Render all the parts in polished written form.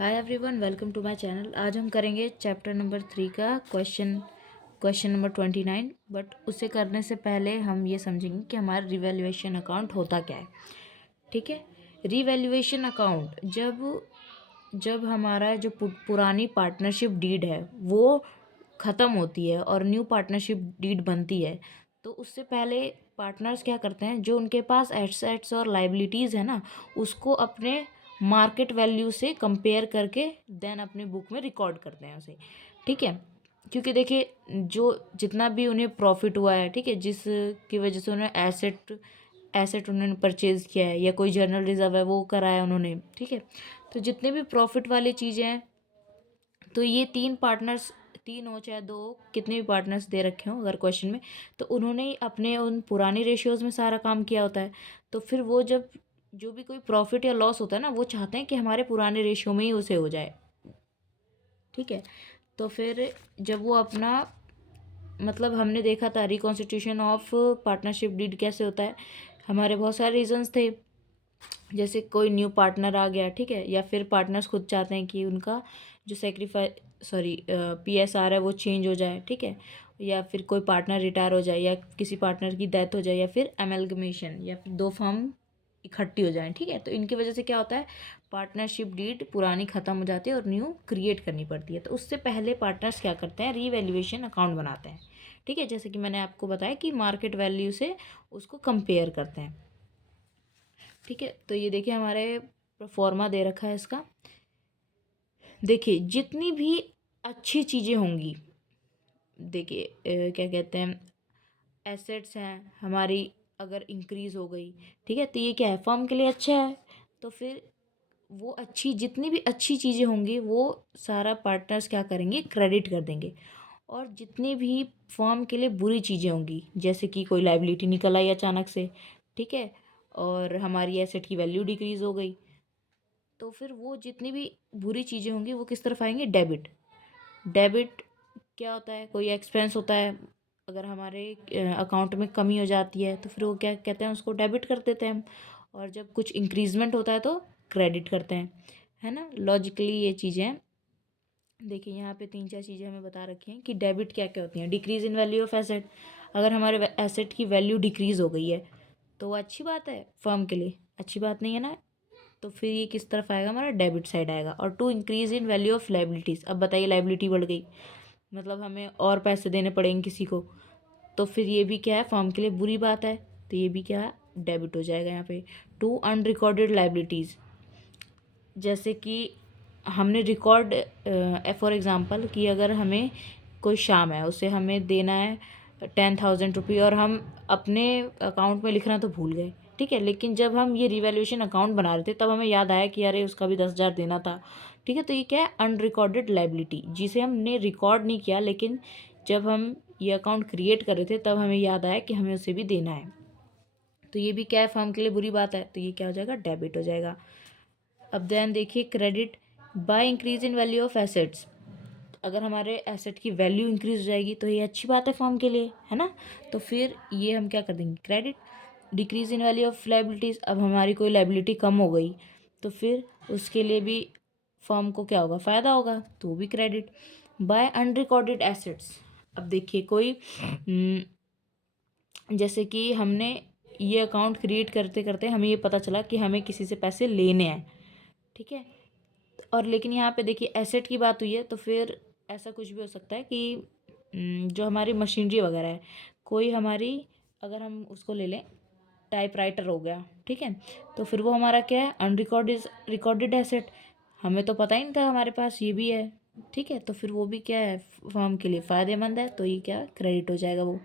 Hi everyone, welcome to my channel. आज हम करेंगे चैप्टर नंबर 3 का क्वेश्चन नंबर 29। बट उसे करने से पहले हम ये समझेंगे कि हमारा रिवैल्यूएशन अकाउंट होता क्या है। ठीक है, रिवैल्यूएशन अकाउंट जब हमारा जो पुरानी पार्टनरशिप डीड है वो ख़त्म होती है और न्यू पार्टनरशिप डीड बनती है, तो उससे पहले पार्टनर्स क्या करते हैं, जो उनके पास एसेट्स और लाइबिलिटीज़ है ना, उसको अपने मार्केट वैल्यू से कंपेयर करके देन अपनी बुक में रिकॉर्ड करते हैं उसे। ठीक है, क्योंकि देखिए जो जितना भी उन्हें प्रॉफिट हुआ है, ठीक है, जिसकी वजह से उन्हें एसेट उन्होंने परचेज़ किया है या कोई जर्नल रिजर्व है वो कराया उन्होंने, ठीक है, तो जितने भी प्रॉफिट वाली चीज़ें हैं, तो ये तीन हो चाहे दो, कितने भी पार्टनर्स दे रखे हों अगर क्वेश्चन में, तो उन्होंने ही अपने उन पुराने रेशियोज़ में सारा काम किया होता है। तो फिर वो जब जो भी कोई प्रॉफिट या लॉस होता है ना, वो चाहते हैं कि हमारे पुराने रेशियो में ही उसे हो जाए। ठीक है, तो फिर जब वो अपना मतलब हमने देखा था रिकॉन्स्टिट्यूशन ऑफ पार्टनरशिप डीड कैसे होता है, हमारे बहुत सारे रीजंस थे। जैसे कोई न्यू पार्टनर आ गया, ठीक है, या फिर पार्टनर्स खुद चाहते हैं कि उनका जो पीएसआर है वो चेंज हो जाए, ठीक है, या फिर कोई पार्टनर रिटायर हो जाए या किसी पार्टनर की डेथ हो जाए या फिर एमलगमेशन या फिर दो फर्म इकट्ठी हो जाएं। ठीक है, तो इनकी वजह से क्या होता है, पार्टनरशिप डीड पुरानी ख़त्म हो जाती है और न्यू क्रिएट करनी पड़ती है। तो उससे पहले पार्टनर्स क्या करते हैं, रीवैल्यूएशन अकाउंट बनाते हैं। ठीक है, जैसे कि मैंने आपको बताया कि मार्केट वैल्यू से उसको कंपेयर करते हैं। ठीक है, तो ये देखिए हमारे प्रोफॉर्मा दे रखा है इसका। देखिए जितनी भी अच्छी चीज़ें होंगी, देखिए क्या कहते हैं, एसेट्स हैं हमारी, अगर इंक्रीज़ हो गई, ठीक है, तो ये क्या है, फर्म के लिए अच्छा है। तो फिर वो अच्छी जितनी भी अच्छी चीज़ें होंगी वो सारा पार्टनर्स क्या करेंगे, क्रेडिट कर देंगे। और जितनी भी फर्म के लिए बुरी चीज़ें होंगी, जैसे कि कोई लाइबिलिटी निकल आई अचानक से, ठीक है, और हमारी एसेट की वैल्यू डिक्रीज़ हो गई, तो फिर वो जितनी भी बुरी चीज़ें होंगी वो किस तरफ आएंगे, डेबिट। डेबिट क्या होता है, कोई एक्सपेंस होता है, अगर हमारे अकाउंट में कमी हो जाती है तो फिर वो क्या कहते हैं, उसको डेबिट कर देते हैं हम। और जब कुछ इंक्रीजमेंट होता है तो क्रेडिट करते हैं, है ना। लॉजिकली ये चीज़ें हैं। देखिए यहाँ पे 3-4 चीज़ें हमें बता रखी हैं कि डेबिट क्या क्या होती हैं। Decrease in value of asset, अगर हमारे एसेट की वैल्यू डिक्रीज़ हो गई है तो वो अच्छी बात है, फर्म के लिए अच्छी बात नहीं है ना। तो फिर ये किस तरफ आएगा, हमारा डेबिट साइड आएगा। और to increase in value of liabilities, अब बताइए लाइबिलिटी बढ़ गई, मतलब हमें और पैसे देने पड़ेंगे किसी को, तो फिर ये भी क्या है, फर्म के लिए बुरी बात है, तो ये भी क्या है, डेबिट हो जाएगा यहाँ पे। टू अनरिकॉर्डेड लाइबिलिटीज़, जैसे कि हमने रिकॉर्ड फॉर एग्ज़ाम्पल कि अगर हमें कोई शाम है उसे हमें देना है 10,000 रुपये और हम अपने अकाउंट में लिखना तो भूल गए, ठीक है, लेकिन जब हम ये रिवैल्यूएशन अकाउंट बना रहे थे तब हमें याद आया कि अरे उसका भी 10,000 देना था। ठीक है, तो ये क्या है, अनरिकॉर्डेड लाइबिलिटी, जिसे हमने रिकॉर्ड नहीं किया, लेकिन जब हम ये अकाउंट क्रिएट कर रहे थे तब हमें याद आया कि हमें उसे भी देना है। तो ये भी क्या है, फर्म के लिए बुरी बात है, तो ये क्या हो जाएगा, डेबिट हो जाएगा। अब ध्यान देखिए, credit by increase in value of assets, अगर हमारे एसेट की वैल्यू इंक्रीज हो जाएगी तो ये अच्छी बात है फर्म के लिए, है ना। तो फिर ये हम क्या कर देंगे, credit. Decrease in value of liabilities, अब हमारी कोई लाइबिलिटी कम हो गई तो फिर उसके लिए भी फर्म को क्या होगा, फ़ायदा होगा, तो वो भी क्रेडिट। बाय अनरिकॉर्डेड एसेट्स, अब देखिए कोई जैसे कि हमने ये अकाउंट क्रिएट करते करते हमें ये पता चला कि हमें किसी से पैसे लेने हैं, ठीक है, और लेकिन यहाँ पे देखिए एसेट की बात हुई है, तो फिर ऐसा कुछ भी हो सकता है कि जो हमारी मशीनरी वगैरह है, कोई हमारी, अगर हम उसको ले लें, टाइपराइटर हो गया, ठीक है, तो फिर वो हमारा क्या है, रिकॉर्डेड एसेट, हमें तो पता ही नहीं था हमारे पास ये भी है, ठीक है, तो फिर वो भी क्या है, फर्म के लिए फ़ायदेमंद है, तो ये क्या, क्रेडिट हो जाएगा वो।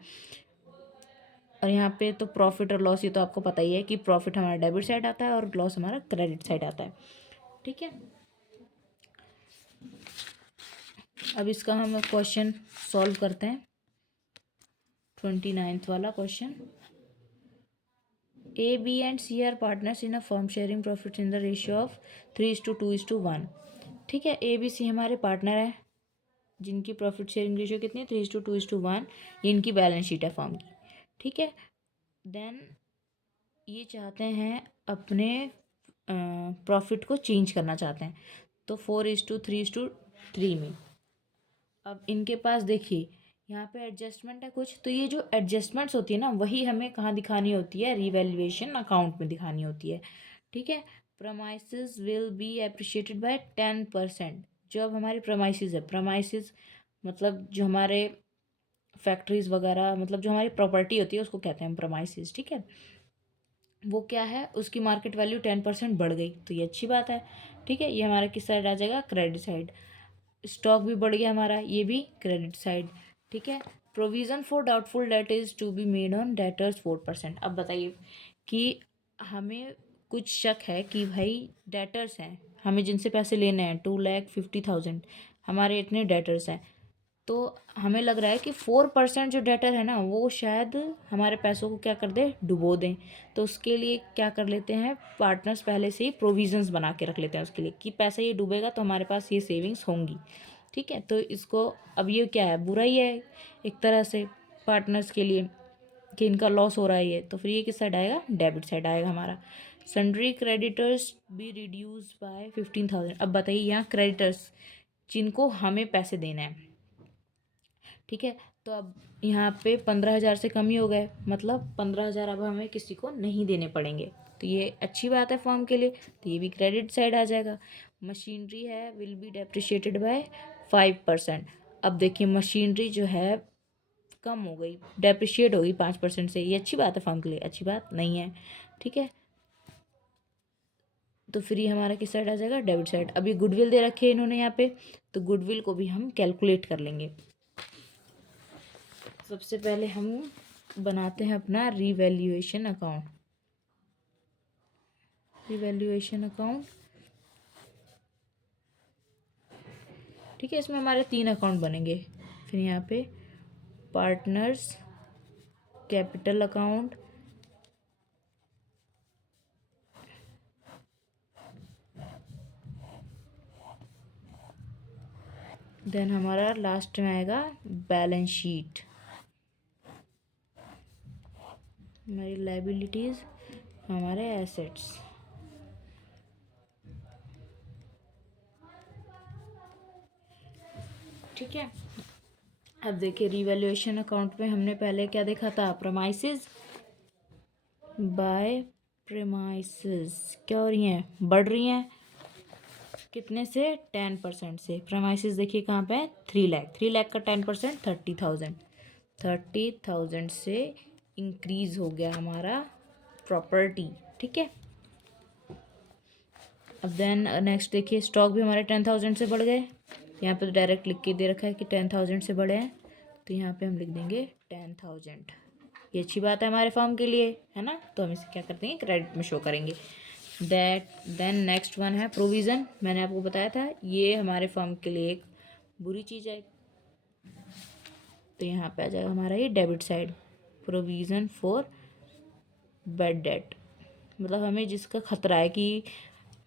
और यहाँ पे तो प्रॉफिट और लॉस, ये तो आपको पता ही है कि प्रॉफिट हमारा डेबिट साइड आता है और लॉस हमारा क्रेडिट साइड आता है, ठीक है। अब इसका हम क्वेश्चन सॉल्व करते हैं। 29th वाला question, A B and C are partners in a firm sharing profit in the ratio of 3:2:1। ठीक है, ए बी सी हमारे पार्टनर है जिनकी प्रॉफिट शेयरिंग रेशियो कितनी है, 3:2:1। ये इनकी बैलेंस शीट है फर्म की, ठीक है। देन ये चाहते हैं अपने प्रॉफिट को चेंज करना चाहते हैं, तो 4:3:3 में। अब इनके पास देखिए यहाँ पे एडजस्टमेंट है कुछ, तो ये जो एडजस्टमेंट्स होती है ना वही हमें कहाँ दिखानी होती है, रिवैल्यूएशन अकाउंट में दिखानी होती है। ठीक है, premises will be appreciated by 10%। जो अब हमारी प्रमाइसेस है, प्रमाइसेस मतलब जो हमारे फैक्ट्रीज वगैरह, मतलब जो हमारी प्रॉपर्टी होती है उसको कहते हैं हम प्रमाइसेस। ठीक है, वो क्या है, उसकी मार्केट वैल्यू 10% बढ़ गई, तो ये अच्छी बात है। ठीक है, ये हमारा किस साइड आ जाएगा, क्रेडिट साइड। स्टॉक भी बढ़ गया हमारा, ये भी क्रेडिट साइड। ठीक है, provision for doubtful debt is to be made on debtors 4%। अब बताइए कि हमें कुछ शक है कि भाई डेटर्स हैं, हमें जिनसे पैसे लेने हैं 2,50,000, हमारे इतने डेटर्स हैं, तो हमें लग रहा है कि 4% जो डेटर है ना वो शायद हमारे पैसों को क्या कर दे, डुबो दें। तो उसके लिए क्या कर लेते हैं, पार्टनर्स पहले से ही प्रोविजंस बना के रख लेते हैं उसके लिए कि पैसा ये डूबेगा तो हमारे पास ये सेविंग्स होंगी। ठीक है, तो इसको अब ये क्या है, बुरा ही है एक तरह से पार्टनर्स के लिए कि इनका लॉस हो रहा है ये, तो फिर ये किस साइड आएगा, डेबिट साइड आएगा हमारा। Sundry creditors be reduce by 15,000। अब बताइए यहाँ क्रेडिटर्स जिनको हमें पैसे देना है। ठीक है, तो अब यहाँ पे 15,000 से कम ही हो गए, मतलब 15,000 अब हमें किसी को नहीं देने पड़ेंगे, तो ये अच्छी बात है फर्म के लिए, तो ये भी क्रेडिट साइड आ जाएगा। मशीनरी है विल बी डेप्रिशिएटेड बाय 5%। अब देखिए मशीनरी जो है कम हो गई, डेप्रिशिएट होगी 5% से, ये अच्छी बात है फर्म के लिए, अच्छी बात नहीं है। ठीक है, तो फिर ये हमारा किस साइड आ जाएगा, डेबिट साइड। अभी गुडविल दे रखे हैं इन्होंने यहाँ पे, तो गुडविल को भी हम कैलकुलेट कर लेंगे। सबसे पहले हम बनाते हैं अपना रिवैल्यूएशन अकाउंट। रिवैल्यूएशन अकाउंट, ठीक है, इसमें हमारे 3 अकाउंट बनेंगे। फिर यहाँ पे पार्टनर्स कैपिटल अकाउंट, देन हमारा लास्ट में आएगा बैलेंस शीट, हमारी लाइबिलिटीज़, हमारे एसेट्स। ठीक है, अब देखिए रिवैल्यूएशन अकाउंट में हमने पहले क्या देखा था, प्रमाइसेस बाय प्रेमाइसेस क्या हो रही हैं, बढ़ रही हैं, कितने से, 10% से। प्रमाइसेस देखिए कहाँ पे है, 3 लाख, 3 लाख का 10% 30,000, 30,000 से इंक्रीज हो गया हमारा प्रॉपर्टी। ठीक है, अब देन नेक्स्ट देखिए स्टॉक भी हमारे 10,000 से बढ़ गए, यहाँ पे तो डायरेक्ट लिख के दे रखा है कि 10,000 से बढ़े हैं, तो यहाँ पे हम लिख देंगे 10,000। ये अच्छी बात है हमारे फर्म के लिए, है ना, तो हम इसे क्या करते हैं, क्रेडिट में शो करेंगे। दैट देन नेक्स्ट वन है प्रोविज़न। मैंने आपको बताया था ये हमारे फर्म के लिए एक बुरी चीज़ है, तो यहाँ पे आ जाएगा हमारा ये debit side, provision for bad debt, मतलब हमें जिसका खतरा है कि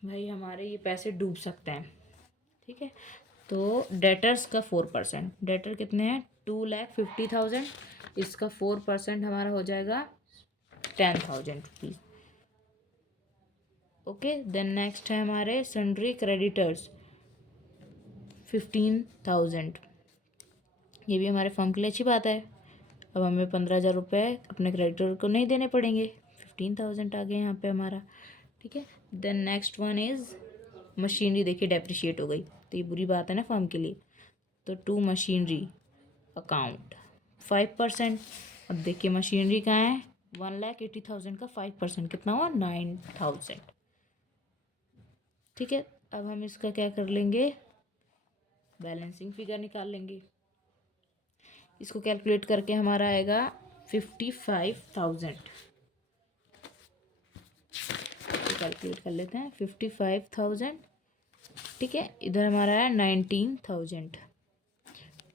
भाई हमारे ये पैसे डूब सकते हैं। ठीक है, तो डेटर्स का 4%, डेटर कितने हैं, 2,50,000, इसका 4% हमारा हो जाएगा 10,000 रुपीज़। ओके, देन नेक्स्ट है हमारे सन्ड्री क्रेडिटर्स 15,000, ये भी हमारे फर्म के लिए अच्छी बात है। अब हमें 15,000 रुपये अपने क्रेडिटर को नहीं देने पड़ेंगे, 15,000 आ गए यहाँ पे हमारा। ठीक है, then next one is machinery, देखिए डेप्रिशिएट हो गई, तो ये बुरी बात है ना फर्म के लिए, तो टू मशीनरी अकाउंट 5%। अब देखिए मशीनरी कहाँ है, 1,80,000 का 5% कितना हुआ, 9,000। ठीक है, अब हम इसका क्या कर लेंगे, बैलेंसिंग फिगर निकाल लेंगे। इसको कैलकुलेट करके हमारा आएगा 55,000। कैलकुलेट कर लेते हैं 55,000। ठीक है, इधर हमारा है 19,000,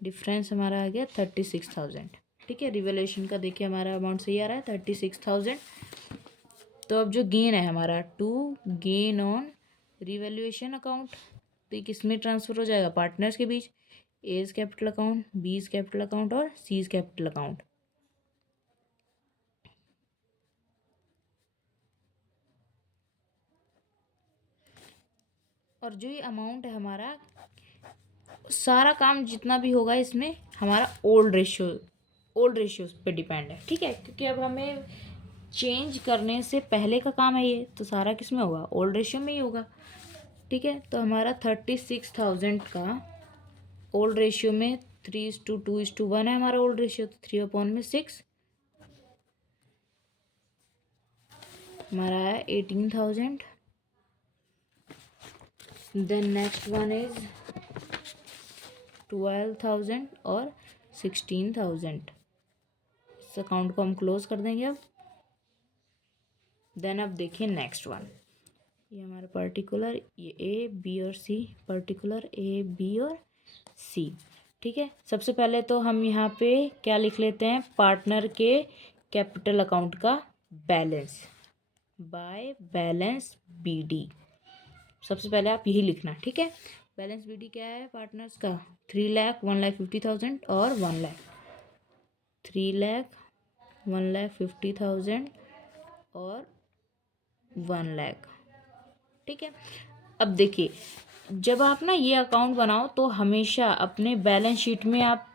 डिफरेंस हमारा आ गया 36,000। ठीक है, रिवैल्यूएशन का देखिए हमारा अमाउंट सही आ रहा है 36,000। तो अब जो गेन है हमारा, to gain on revaluation account, तो ये किस में ट्रांसफ़र हो जाएगा, पार्टनर्स के बीच, A's capital account, B's capital account और सीज कैपिटल अकाउंट। और जो ये अमाउंट है हमारा, सारा काम जितना भी होगा इसमें हमारा ओल्ड रेशियो पे डिपेंड है, ठीक है, क्योंकि अब हमें चेंज करने से पहले का काम है ये, तो सारा किस में होगा, ओल्ड रेशियो में ही होगा, ठीक है। तो हमारा 36,000 का ओल्ड रेशियो में 3:2:1 है हमारा ओल्ड रेशियो, तो 3/6 हमारा है 18,000। देन नेक्स्ट वन इज 12,000 और 16,000। इस अकाउंट को हम क्लोज कर देंगे अब। देन अब देखिए नेक्स्ट वन, ये हमारा पर्टिकुलर, ये ए बी और सी, पर्टिकुलर ए बी और सी, ठीक है। सबसे पहले तो हम यहाँ पे क्या लिख लेते हैं, पार्टनर के कैपिटल अकाउंट का बैलेंस बाय बैलेंस बीडी। सबसे पहले आप यही लिखना, ठीक है। बैलेंस बीडी क्या है पार्टनर्स का, 3 लाख 1,50,000 और 1 लाख, 3 लाख 1,50,000 और 1 लाख, ठीक है। अब देखिए, जब आप ना ये अकाउंट बनाओ तो हमेशा अपने बैलेंस शीट में आप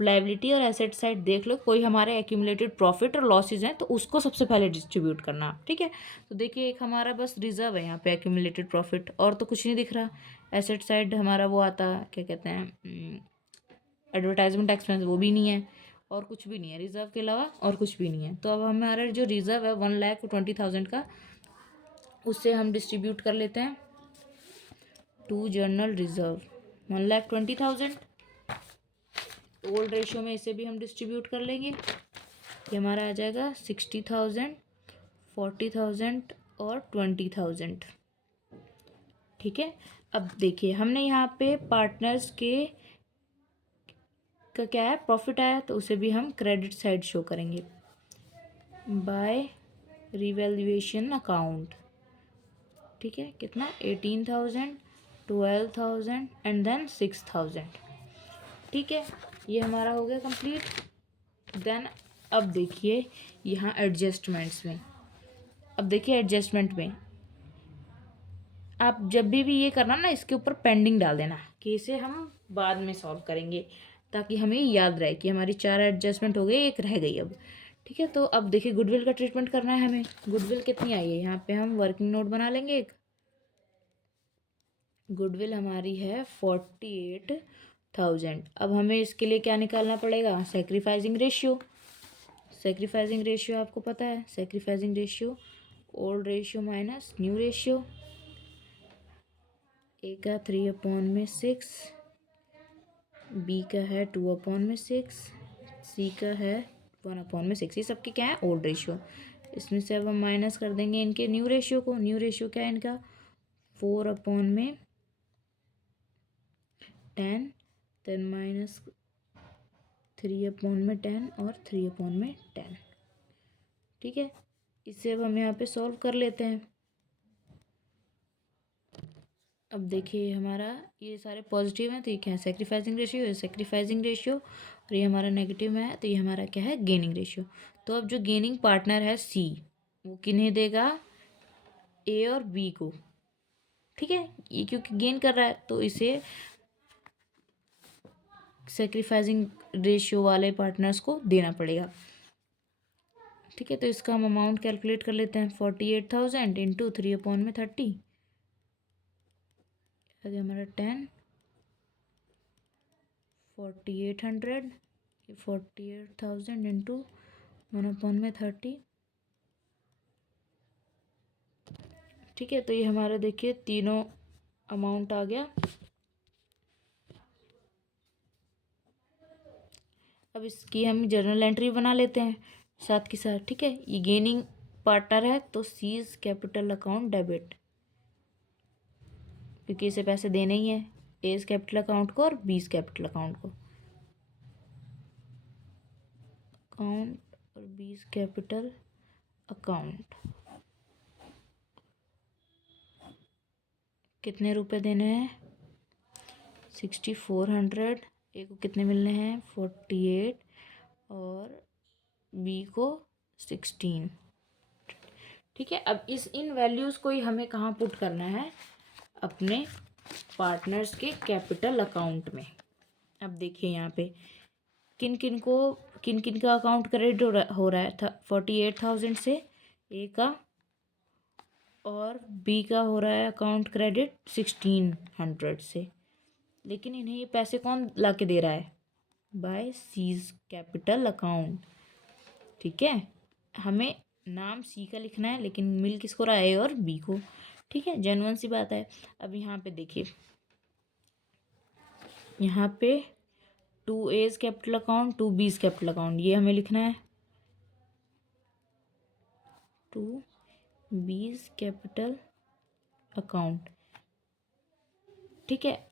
लायबिलिटी और एसेट साइड देख लो, कोई हमारे एक्यूमुलेटेड प्रॉफिट और लॉसेज हैं तो उसको सबसे पहले डिस्ट्रीब्यूट करना, ठीक है। तो देखिए, एक हमारा बस रिजर्व है यहाँ पे एक्यूमुलेटेड प्रॉफिट, और तो कुछ नहीं दिख रहा। एसेट साइड हमारा वो आता, क्या कहते हैं, एडवर्टाइजमेंट एक्सपेंस, वो भी नहीं है, और कुछ भी नहीं है रिजर्व के अलावा, और कुछ भी नहीं है। तो अब हमारा जो रिजर्व है 1,20,000 का, उससे हम डिस्ट्रीब्यूट कर लेते हैं to general reserve 1,20,000। Old ratio में इसे भी हम डिस्ट्रीब्यूट कर लेंगे, ये हमारा आ जाएगा 60,000, 40,000 और 20,000, ठीक है। अब देखिए, हमने यहाँ पे पार्टनर्स के का क्या है, प्रॉफिट आया, तो उसे भी हम क्रेडिट साइड शो करेंगे बाय रिवैल्यूएशन अकाउंट, ठीक है। कितना, 18,000, 12,000 एंड देन 6,000, ठीक है। ये हमारा हो गया कंप्लीट। देन अब देखिए यहाँ एडजस्टमेंट्स में, अब देखिए एडजस्टमेंट में आप जब भी ये करना ना, इसके ऊपर पेंडिंग डाल देना कि इसे हम बाद में सॉल्व करेंगे, ताकि हमें याद रहे कि हमारी 4 एडजस्टमेंट हो गई, एक रह गई अब, ठीक है। तो अब देखिए गुडविल का ट्रीटमेंट करना है हमें। गुडविल कितनी आई है, यहाँ पे हम वर्किंग नोट बना लेंगे एक। गुडविल हमारी है 48,000। अब हमें इसके लिए क्या निकालना पड़ेगा, सेक्रीफाइसिंग रेशियो। सेक्रीफाइसिंग रेशियो आपको पता है, sacrificing ratio old ratio minus new ratio. A का 3/6, बी का है 2/6, सी का है 1/6। ये सबके क्या है, ओल्ड रेशियो। इसमें से अब हम माइनस कर देंगे इनके न्यू रेशियो को। न्यू रेशियो क्या है इनका, 4/10, देन माइनस 3/10 और 3/10, ठीक है। इसे अब हम यहाँ पे सॉल्व कर लेते हैं। अब देखिए हमारा ये सारे पॉजिटिव हैं, तो ये क्या है, सेक्रीफाइसिंग रेशियो, ये सेक्रीफाइसिंग रेशियो, और ये हमारा नेगेटिव में है, तो ये हमारा क्या है, गेनिंग रेशियो। तो अब जो गेनिंग पार्टनर है सी, वो किन्हें देगा, ए और बी को, ठीक है। ये क्योंकि गेन कर रहा है तो इसे सेक्रीफाइसिंग रेशियो वाले पार्टनर्स को देना पड़ेगा, ठीक है। तो इसका हम अमाउंट कैलकुलेट कर लेते हैं, 48,000 इंटू 3/30, आगे हमारा 10, 4,800, 48,000 इंटू 1/30, ठीक है। तो ये हमारा देखिए तीनों अमाउंट आ गया। अब इसकी हम जर्नल एंट्री बना लेते हैं साथ के साथ, ठीक है। ये गेनिंग पार्टनर है तो सीज कैपिटल अकाउंट डेबिट, क्योंकि इसे पैसे देने ही है, एज कैपिटल अकाउंट को और बीस कैपिटल अकाउंट को, अकाउंट और बीस कैपिटल अकाउंट। कितने रुपए देने हैं, 6,400, ए को कितने मिलने हैं, 48, और बी को 16, ठीक है। अब इन वैल्यूज़ को ही हमें कहाँ पुट करना है, अपने पार्टनर्स के कैपिटल अकाउंट में। अब देखिए यहाँ पे किन किन का अकाउंट क्रेडिट हो रहा है था 48,000 से ए का, और बी का हो रहा है अकाउंट क्रेडिट 1600 से। लेकिन इन्हें ये पैसे कौन ला के दे रहा है? By C's capital account. ठीक है, हमें नाम सी का लिखना है लेकिन मिल किसको रहा है? ए और बी को। ठीक है, जेन्युइन सी बात है। अब यहाँ पे देखिए, यहाँ पे 2 एज कैपिटल अकाउंट 2 बीज कैपिटल अकाउंट, ये हमें लिखना है 2 बीज कैपिटल अकाउंट। ठीक है,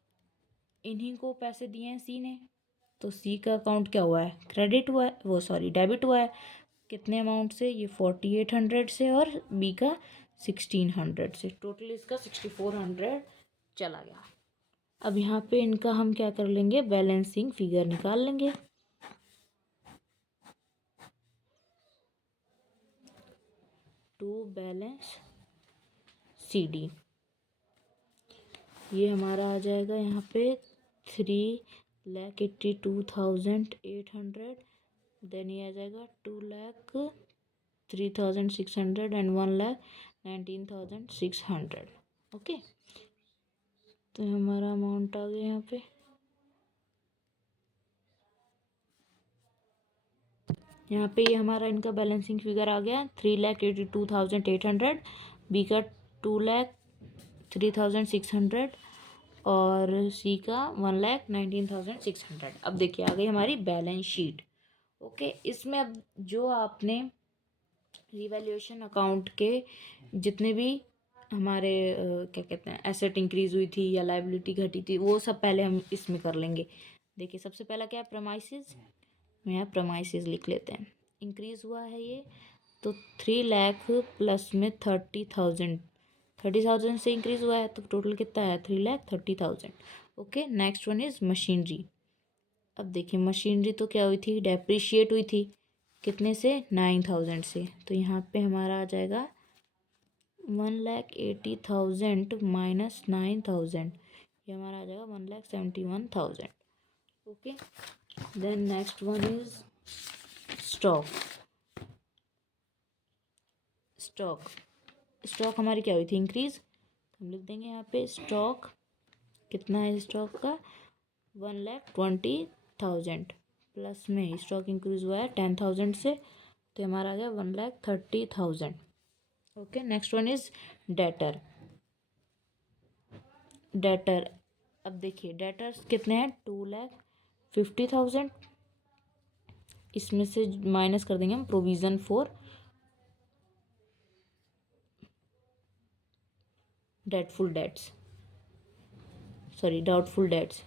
इन्हीं को पैसे दिए हैं सी ने, तो सी का अकाउंट क्या हुआ है? क्रेडिट हुआ है, वो सॉरी डेबिट हुआ है। कितने अमाउंट से? ये 4800 से और बी का 1600 से। टोटल इसका 6400 चला गया। अब यहाँ पे इनका हम क्या कर लेंगे? बैलेंसिंग फिगर निकाल लेंगे। टू बैलेंस CD, ये हमारा आ जाएगा यहाँ पे 3,82,800। देन ये आ जाएगा 2,03,600 एंड 1,19,600। ओके, तो हमारा अमाउंट आ गया यहाँ पे। यहाँ पे ये हमारा इनका बैलेंसिंग फिगर आ गया 3,82,800, बी का 2,03,600 और सी का 1,19,600। अब देखिए आ गई हमारी बैलेंस शीट। ओके, इसमें अब जो आपने रिवैल्यूएशन अकाउंट के जितने भी हमारे क्या कहते हैं एसेट इंक्रीज हुई थी या लाइबिलिटी घटी थी, वो सब पहले हम इसमें कर लेंगे। देखिए सबसे पहला क्या है? प्रमाइसेस। यहाँ प्रमाइसेस लिख लेते हैं। इंक्रीज हुआ है ये, तो 3 लाख प्लस में 30,000 से इंक्रीज हुआ है, तो टोटल कितना है? 3,30,000। Okay, next one is machinery. अब देखिए मशीनरी तो क्या हुई थी? डेप्रिशिएट हुई थी। कितने से? 9,000 से। तो यहाँ पे हमारा आ जाएगा 1,80,000 माइनस 9,000, ये हमारा आ जाएगा 1,71,000। Okay, then next one is stock. Stock हमारी क्या हुई थी? इंक्रीज। हम लिख देंगे यहाँ पे स्टॉक कितना है? स्टॉक का 1,20,000 प्लस में स्टॉक इंक्रीज हुआ है 10,000 से, तो हमारा आ गया 1,30,000। Okay, next one is debtor. अब देखिए डेटर्स कितने हैं? 2,50,000। इसमें से माइनस कर देंगे हम प्रोविज़न फॉर डाउटफुल डेट्स।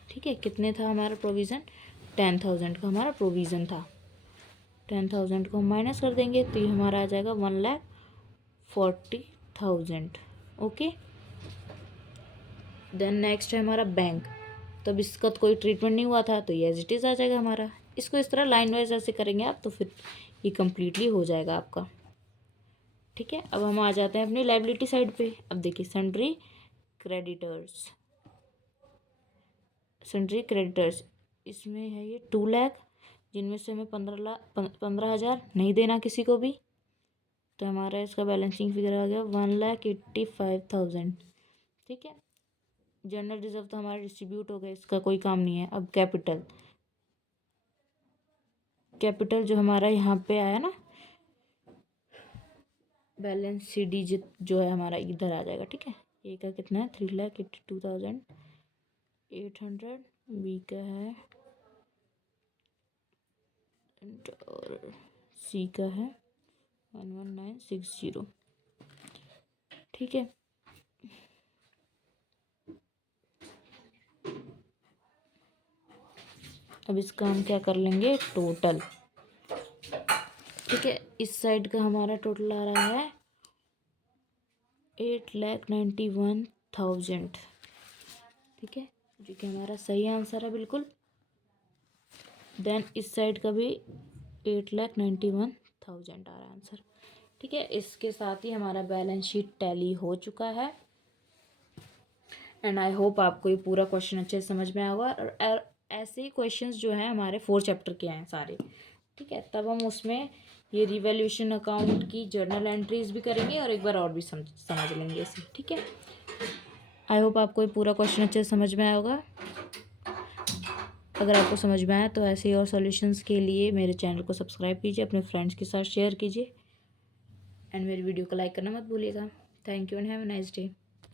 ठीक है, कितने था हमारा प्रोविज़न? 10,000 का हमारा प्रोविज़न था। 10,000 को हम माइनस कर देंगे तो ये हमारा आ जाएगा 1,40,000। ओके, देन नेक्स्ट है हमारा बैंक। तो अब इसका तो कोई ट्रीटमेंट नहीं हुआ था, तो ये एज इट इज़ आ जाएगा हमारा। इसको इस तरह लाइन वाइज ऐसे करेंगे आप, तो फिर ये कम्प्लीटली हो जाएगा आपका। ठीक है, अब हम आ जाते हैं अपनी लाइबिलिटी साइड पे। अब देखिए सन्ड्री क्रेडिटर्स, इसमें है ये 2 लाख, जिनमें से हमें 15,000 नहीं देना किसी को भी, तो हमारा इसका बैलेंसिंग फिगर आ गया 1,85,000। ठीक है, जनरल रिजर्व तो हमारा डिस्ट्रीब्यूट हो गया, इसका कोई काम नहीं है। अब कैपिटल जो हमारा यहाँ पे आया ना, बैलेंस CD जो है हमारा इधर आ जाएगा। ठीक है, ए का कितना है? 3,82,800, बी का है और सी का है 1,19,60। ठीक है, अब इसका हम क्या कर लेंगे? टोटल। ठीक है, इस साइड का हमारा टोटल आ रहा है 8,91,000। ठीक है, जो कि हमारा सही आंसर है बिल्कुल। देन इस साइड का भी 8,91,000 आ रहा है आंसर। ठीक है, इसके साथ ही हमारा बैलेंस शीट टैली हो चुका है। एंड आई होप आपको ये पूरा क्वेश्चन अच्छे से समझ में आया होगा। और ऐसे ही क्वेश्चंस जो हैं हमारे 4 चैप्टर के हैं सारे, ठीक है। तब हम उसमें ये रिवैल्यूएशन अकाउंट की जर्नल एंट्रीज भी करेंगे और एक बार और भी समझ लेंगे इसे, ठीक है। आई होप आपको ये पूरा क्वेश्चन अच्छे से समझ में आया होगा। अगर आपको समझ में आया तो ऐसे ही और सॉल्यूशंस के लिए मेरे चैनल को सब्सक्राइब कीजिए, अपने फ्रेंड्स के साथ शेयर कीजिए एंड मेरी वीडियो को लाइक करना मत भूलिएगा। Thank you and have a nice day.